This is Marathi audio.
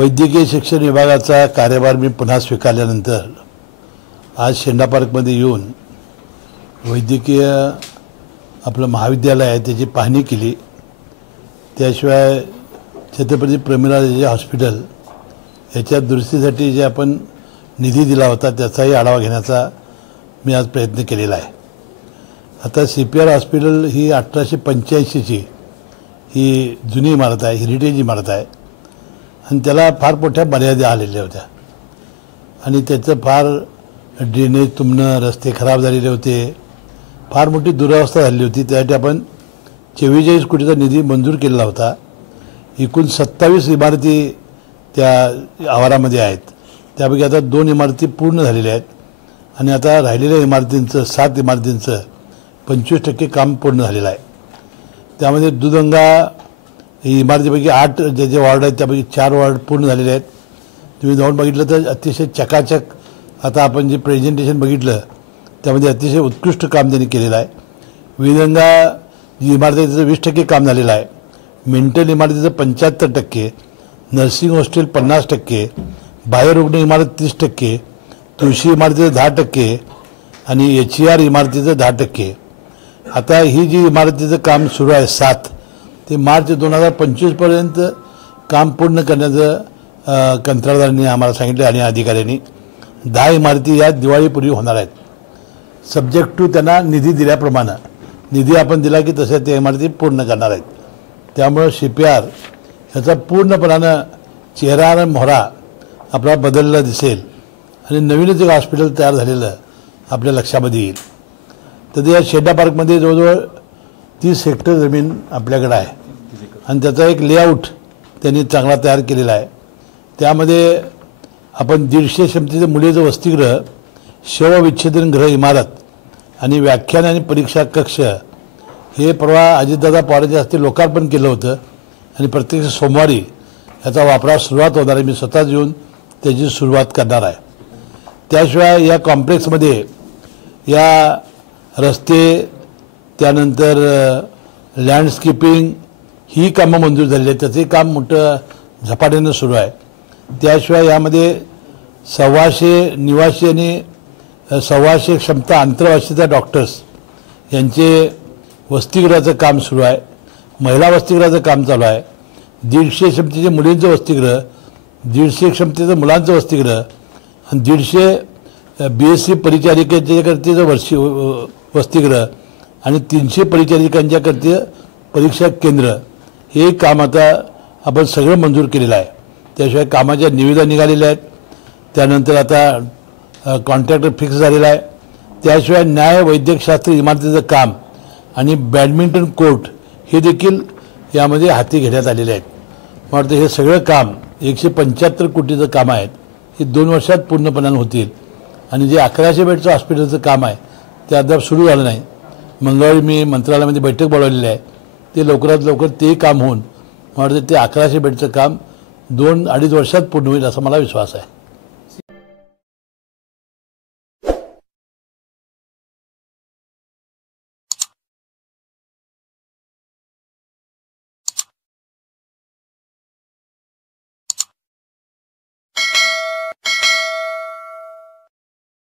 वैद्यकीय शिक्षण विभागाचा कार्यभार मी पुन्हा स्वीकारल्यानंतर आज शेंडा पार्कमध्ये येऊन वैद्यकीय आपलं महाविद्यालय आहे त्याची पाहणी केली। त्याशिवाय छत्रपती प्रमिलादेवी हॉस्पिटल याच्या दुरुस्तीसाठी जे आपण निधी दिला होता त्याचाही आढावा घेण्याचा मी आज प्रयत्न केलेला आहे। आता CPR हॉस्पिटल ही 1885 ची ही जुनी इमारत आहे, हेरिटेज इमारत आहे आणि त्याला फार मोठ्या मर्यादा आलेल्या होत्या आणि त्याचं फार ड्रेनेज तुंबणं, रस्ते खराब झालेले होते, फार मोठी दुरावस्था झाली होती। त्यासाठी आपण 44 कोटीचा निधी मंजूर केलेला होता। एकूण 27 इमारती त्या आवारामध्ये आहेत, त्यापैकी आता 2 इमारती पूर्ण झालेल्या आहेत आणि आता राहिलेल्या इमारतींचं 7 इमारतींचं 25% काम पूर्ण झालेलं आहे। त्यामध्ये दुधगंगा ही इमारतीपैकी 8 जे वॉर्ड आहेत त्यापैकी 4 वॉर्ड पूर्ण झालेले आहेत। तुम्ही जाऊन बघितलं तर अतिशय चकाचक आता आपण जे प्रेझेंटेशन बघितलं त्यामध्ये अतिशय उत्कृष्ट काम त्यांनी केलेलं आहे। विधंगा जी इमारत आहे त्याचं 20% काम झालेलं आहे, मेंटल इमारतीचं 75%, नर्सिंग हॉस्टेल 50%, बाह्यरुग्ण इमारत 30%, तुळशी इमारतीचं 10% आणि HER इमारतीचं 10%। आता ही जी इमारतीचं काम सुरू आहे 7 ते मार्च 2025 पर्यंत काम पूर्ण करण्याचं कंत्राटदारांनी आम्हाला सांगितलं आणि अधिकाऱ्यांनी 10 इमारती या दिवाळीपूर्वी होणार आहेत, सब्जेक्ट टू त्यांना निधी दिल्याप्रमाणे। निधी आपण दिला की तशा त्या इमारती पूर्ण करणार आहेत। त्यामुळे CPR याचा पूर्णपणानं चेहरा आणि मोहरा आपला बदललेला दिसेल आणि नवीनच एक हॉस्पिटल तयार झालेलं आपल्या लक्षामध्ये येईल। तर या शेंडा पार्कमध्ये जवळजवळ 30 हेक्टर जमीन आपल्याकडे आहे आणि त्याचा एक लेआउट त्यांनी चांगला तयार केलेला आहे। त्यामध्ये आपण 150 क्षमतेचं मुलीचं वसतिगृह, शवविच्छेदन गृह इमारत आणि व्याख्यान आणि परीक्षा कक्ष हे परवा अजितदादा पवारांच्या हस्ते लोकार्पण केलं होतं आणि प्रत्यक्ष सोमवारी याचा वापरास सुरुवात होणार आहे। मी स्वतःच येऊन त्याची सुरुवात करणार आहे। त्याशिवाय या कॉम्प्लेक्समध्ये या रस्ते, त्यानंतर लँडस्केपिंग ही कामं मंजूर झालेली आहेत, त्याचे काम मोठं झपाट्यानं सुरू आहे। त्याशिवाय यामध्ये 125 निवासी आणि 125 क्षमता आंतरवासिता डॉक्टर्स यांचे वसतिगृहाचं काम सुरू आहे, महिला वसतिगृहाचं काम चालू आहे, 150 क्षमतेचे मुलींचं वसतिगृह, 150 क्षमतेचं मुलांचं वसतिगृह आणि 150 BSc परिचारिकेच्याकरतेचं वसतिगृह आणि 300 परिचारिकांच्याकरते परीक्षा केंद्र हे काम आता आपण सगळं मंजूर केलेलं आहे। त्याशिवाय कामाच्या निविदा निघालेल्या आहेत, त्यानंतर आता कॉन्ट्रॅक्टर फिक्स झालेला आहे। त्याशिवाय न्याय वैद्यकशास्त्र इमारतीचं काम आणि बॅडमिंटन कोर्ट हे देखील यामध्ये हाती घेण्यात आलेले आहेत। मला वाटतं हे सगळं काम 175 कोटीचं काम आहेत, हे 2 वर्षात पूर्णपणाने होतील आणि जे 1100 बेडचं हॉस्पिटलचं काम आहे ते अद्याप सुरू झालं नाही। मंगळवारी मी मंत्रालयामध्ये बैठक बोलावलेली आहे, ते लवकरात लवकर ते काम होऊन मला वाटतं ते 1100 बेडचं काम 2-2.5 वर्षात पूर्ण होईल असा मला विश्वास आहे।